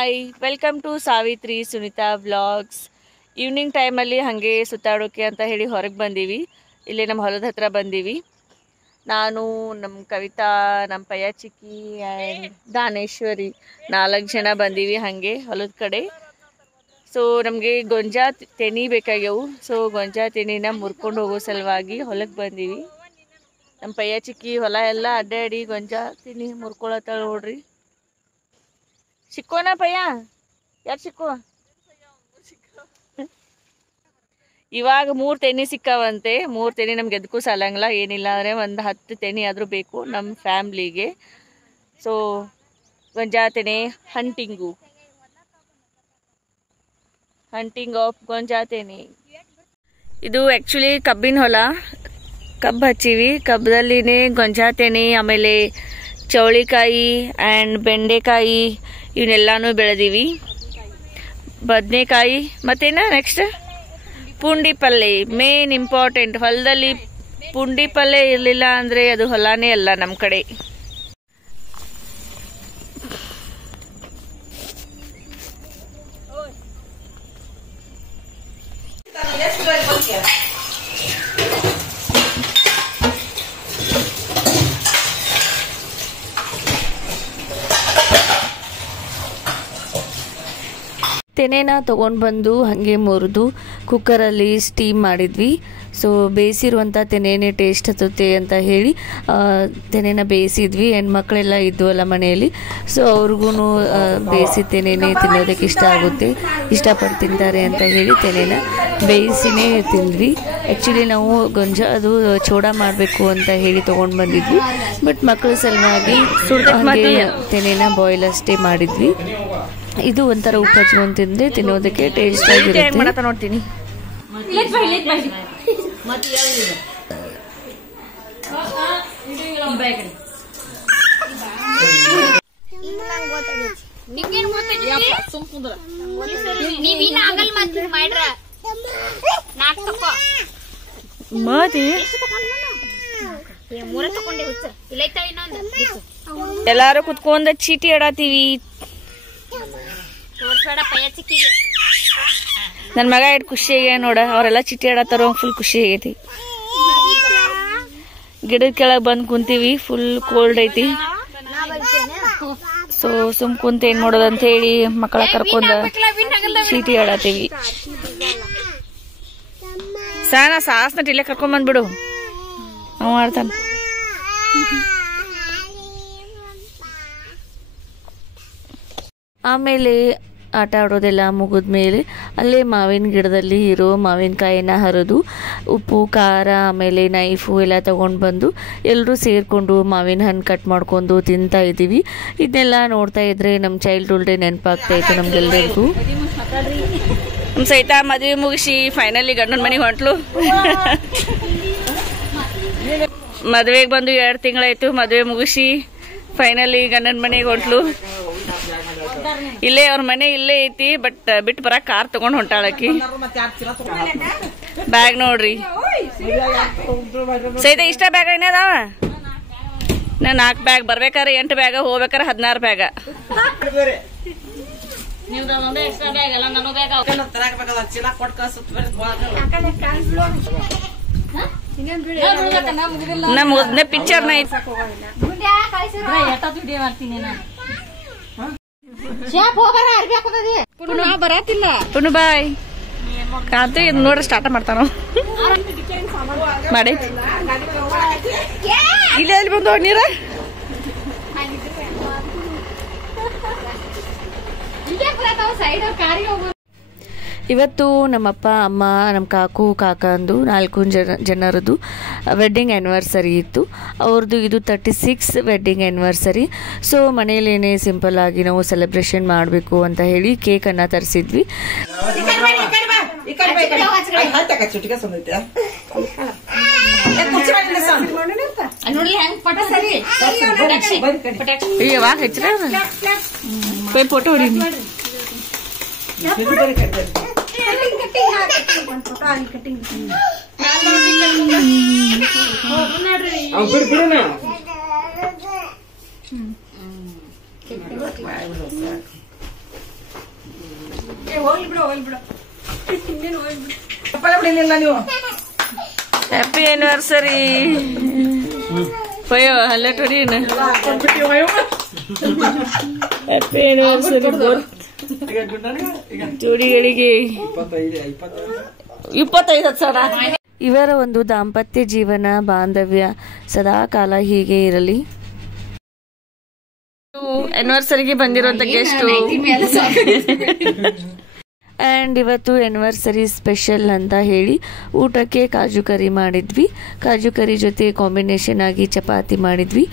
Hi, welcome to Savitri Sunita vlogs. Evening ಟೈಮಲ್ಲಿ ಹಾಗೆ ಸುತ್ತಾಡೋಕೆ ಅಂತ ಹೇಳಿ ಹೊರಗೆ ಬಂದೀವಿ. ಇಲ್ಲಿ ನಮ್ಮ ಹೊಲದ ಹತ್ರ ಬಂದೀವಿ. ನಾನು, ನಮ್ಮ ಕವಿತಾ, ನಮ್ಮ ಪಯ್ಯಾಚಿಕ್ಕಿ ಆ್ಯಂಡ್ ದಾನೇಶ್ವರಿ 4 ಜನ ಬಂದೀವಿ ಹಾಗೆ ಹೊಲದ ಕಡೆ. ಸೊ ನಮಗೆ ಗೊಂಜಾ ತೆನಿ ಬೇಕಾಗ್ಯವು. ಸೊ ಗೊಂಜಾ ತೆನಿನ ಮುರ್ಕೊಂಡು ಹೋಗೋ ಸಲುವಾಗಿ ಹೊಲಕ್ಕೆ ಬಂದೀವಿ. ನಮ್ಮ ಪಯ್ಯಾಚಿಕ್ಕಿ ಹೊಲ ಎಲ್ಲ ಅಡ್ಡಾಡಿ ಗೊಂಜಾ ತೆನಿ ಮುರ್ಕೊಳತ್ತಾಳ ನೋಡ್ರಿ. ಸಿಕ್ಕೋನಾ ಪಯ್ಯ? ಯಾರು ಸಿಕ್ಕೋ? ಇವಾಗ 3 ತೆನಿ ಸಿಕ್ಕಾವಂತೆ. 3 ತೆನಿ ನಮ್ಗೆ ಎದಕ್ಕೂ ಸಾಲಂಗಿಲ್ಲ, ಏನಿಲ್ಲ ಅಂದರೆ ಒಂದು 10 ತೆನಿ ಆದರೂ ಬೇಕು ನಮ್ಮ ಫ್ಯಾಮ್ಲಿಗೆ. ಸೊ ಗೊಂಜಾ ತೆನೆ ಹಂಟಿಂಗ್ ಆಫ್ ಗೊಂಜಾ ತೆನೆ. ಇದು ಆ್ಯಕ್ಚುಲಿ ಕಬ್ಬಿನ ಹೊಲ. ಕಬ್ಬು ಹಚ್ಚೀವಿ. ಕಬ್ಬದಲ್ಲಿನೇ ಗೊಂಜಾ ತೆನೆ, ಆಮೇಲೆ ಚೌಳಿಕಾಯಿ ಆ್ಯಂಡ್ ಬೆಂಡೆಕಾಯಿ ಇವನ್ನೆಲ್ಲಾನು ಬೆಳೆದೀವಿ. ಬದನೆಕಾಯಿ ಮತ್ತೇನ ನೆಕ್ಸ್ಟ್ ಪುಂಡಿ ಪಲ್ಲೆ. ಮೇನ್ ಇಂಪಾರ್ಟೆಂಟ್, ಹೊಲದಲ್ಲಿ ಪುಂಡಿ ಪಲ್ಲೆ ಇರಲಿಲ್ಲ ಅಂದರೆ ಅದು ಹೊಲನೇ ಅಲ್ಲ ನಮ್ಮ ಕಡೆ. ತೆನೆನ ತೊಗೊಂಡು ಬಂದು ಹಾಗೆ ಮುರಿದು ಕುಕ್ಕರಲ್ಲಿ ಸ್ಟೀಮ್ ಮಾಡಿದ್ವಿ. ಸೊ ಬೇಯಿಸಿರುವಂಥ ತೆನೆನೇ ಟೇಸ್ಟ್ ಹತ್ತುತ್ತೆ ಅಂತ ಹೇಳಿ ತೆನೆನ ಬೇಯಿಸಿದ್ವಿ. ಹೆಣ್ಮಕ್ಳೆಲ್ಲ ಇದ್ವಲ್ಲ ಮನೆಯಲ್ಲಿ, ಸೊ ಅವ್ರಿಗೂ ಬೇಯಿಸಿ ತೆನೆನೇ ತಿನ್ನೋದಕ್ಕೆ ಇಷ್ಟ ಆಗುತ್ತೆ, ಇಷ್ಟಪಟ್ಟು ತಿಂತಾರೆ ಅಂತ ಹೇಳಿ ತೆನೆನ ಬೇಯಿಸಿನೇ ತಿಂದ್ವಿ. ಆ್ಯಕ್ಚುಲಿ ನಾವು ಗೊಂಜಾ ಅದು ಚೋಡ ಮಾಡಬೇಕು ಅಂತ ಹೇಳಿ ತೊಗೊಂಡು ಬಂದಿದ್ವಿ, ಬಟ್ ಮಕ್ಕಳ ಸಲುವಾಗಿ ತೆನೆನ ಬಾಯ್ಲ್ ಅಷ್ಟೇ ಮಾಡಿದ್ವಿ. ಇದು ಒಂಥರ ಉಪ್ಪು ಹಚ್ಕೊಂಡು ತಿಂದ್ರೆ ತಿನ್ನೋದಕ್ಕೆ ಟೇಸ್ಟ್ ಆಗಿರುತ್ತೆ. ನೋಡ್ತೀನಿ ಎಲ್ಲಾರು ಕುತ್ಕೊಂಡ ಚೀಟಿ ಆಡಾತೀವಿ. ನನ್ನ ಮಗ ಎಷ್ಟು ಖುಷಿ ಆಗ್ಯ ನೋಡ. ಅವರೆಲ್ಲ ಚಿಟ್ಟಿ ಆಡತ್ತಾರ, ಫುಲ್ ಖುಷಿ ಆಗೈತಿ. ಗಿಡದ ಕೆಳಗೆ ಬಂದು ಕುಂತೀವಿ, ಫುಲ್ ಕೋಲ್ಡ್ ಐತಿ. ಸೊ ಸುಮ್ ಕುಂತ ಏನ್ ಮಾಡೋದಂತ ಹೇಳಿ ಮಕ್ಕಳ ಕರ್ಕೊಂಡ ಚೀಟಿ ಆಡತ್ತೀವಿ. ಸಾನ ಸಾಸ್ನ ಇಲ್ಲೇ ಕರ್ಕೊಂಡ್ ಬಂದ್ಬಿಡು, ಅವ ಆಡ್ತಾನ. ಆಮೇಲೆ ಆಟ ಆಡೋದೆಲ್ಲ ಮುಗಿದ್ಮೇಲೆ ಅಲ್ಲೇ ಮಾವಿನ ಗಿಡದಲ್ಲಿ ಇರೋ ಮಾವಿನಕಾಯಿನ ಹರಿದು ಉಪ್ಪು ಖಾರ ಆಮೇಲೆ ನೈಫು ಎಲ್ಲ ತೊಗೊಂಡು ಬಂದು ಎಲ್ಲರೂ ಸೇರಿಕೊಂಡು ಮಾವಿನ ಹಣ್ಣು ಕಟ್ ಮಾಡ್ಕೊಂಡು ತಿಂತಾ ಇದ್ದೀವಿ. ಇದನ್ನೆಲ್ಲ ನೋಡ್ತಾ ಇದ್ರೆ ನಮ್ಮ ಚೈಲ್ಡ್ಹುಡ್ಡೇ ನೆನಪಾಗ್ತಾ ಇತ್ತು ನಮ್ಗೆಲ್ಲರಿಗೂ. ನಮ್ಮ ಸಹಿತ ಮದುವೆ ಮುಗಿಸಿ ಫೈನಲಿ ಗಂಡನ ಮನೆಗೆ ಹೊಂಟ್ಲು. ಮದುವೆಗೆ ಬಂದು 2 ತಿಂಗಳಾಯ್ತು. ಮದುವೆ ಮುಗಿಸಿ ಫೈನಲಿ ಗಂಡನ ಮನೆಗೆ ಹೊಂಟ್ಲು. ಇಲ್ಲೇ ಅವ್ರ ಮನೆ ಇಲ್ಲೇ ಐತಿ, ಬಟ್ ಬಿಟ್ಟು ಬರಕ್ ಕಾರ್ ತಗೊಂಡ್ ಹೊಂಟಾಳಕಿ. ಬ್ಯಾಗ್ ನೋಡ್ರಿ ಸೈತ ಇಷ್ಟ ಬ್ಯಾಗ್ ಏನದಾವ. 4 ಬ್ಯಾಗ್, ಬರ್ಬೇಕಾರೆ 8 ಬ್ಯಾಗ, ಹೋಗ್ಬೇಕಾರೆ 16 ಬ್ಯಾಗ. ನಮ್ ಪಿಕ್ಚರ್ ನ ಐತಿ. ಪುನು ಬಾಯ್ ಕಾಂತಿ ನೋಡ್ರಿ ಸ್ಟಾರ್ಟ್ ಮಾಡ್ತಾನ ಮಾಡಿ. ಇಲ್ಲ ಎಲ್ಲಿ ಬಂದು ನೀರ ಇವತ್ತು ನಮ್ಮಪ್ಪ ಅಮ್ಮ ನಮ್ಮ ಕಾಕಂದು 4 ಜನರದ್ದು ವೆಡ್ಡಿಂಗ್ ಆ್ಯನಿವರ್ಸರಿ ಇತ್ತು. ಅವ್ರದ್ದು ಇದು 36 ವೆಡ್ಡಿಂಗ್ ಆ್ಯನಿವರ್ಸರಿ. ಸೊ ಮನೆಯಲ್ಲೇನೆ ಸಿಂಪಲ್ ಆಗಿ ನಾವು ಸೆಲೆಬ್ರೇಷನ್ ಮಾಡಬೇಕು ಅಂತ ಹೇಳಿ ಕೇಕನ್ನು ತರಿಸಿದ್ವಿ. ಫೋಟೋ ಹ್ಯಾಪಿ ಆನಿವರ್ಸರಿ ಪಯ್ಯೋ ಅಲ್ಲೇ ಹೊಡೀನ ಹ್ಯಾಪಿ ಆನಿವರ್ಸರಿ ಜೋಡಿಗಳಿಗೆ 25 ಸರ. ಇವರ ಒಂದು ದಾಂಪತ್ಯ ಜೀವನ ಬಾಂಧವ್ಯ ಸದಾ ಕಾಲ ಹೀಗೆ ಇರಲಿ. ಆನಿವರ್ಸರಿಗೆ ಬಂದಿರುವಂತ ಗೆಸ್ಟ್ ಆ್ಯಂಡ್ ಇವತ್ತು ಆನಿವರ್ಸರಿ ಸ್ಪೆಷಲ್ ಅಂತ ಹೇಳಿ ಊಟಕ್ಕೆ ಕಾಜು ಕರಿ ಮಾಡಿದ್ವಿ. ಕಾಜು ಕರಿ ಜೊತೆ ಕಾಂಬಿನೇಷನ್ ಆಗಿ ಚಪಾತಿ ಮಾಡಿದ್ವಿ.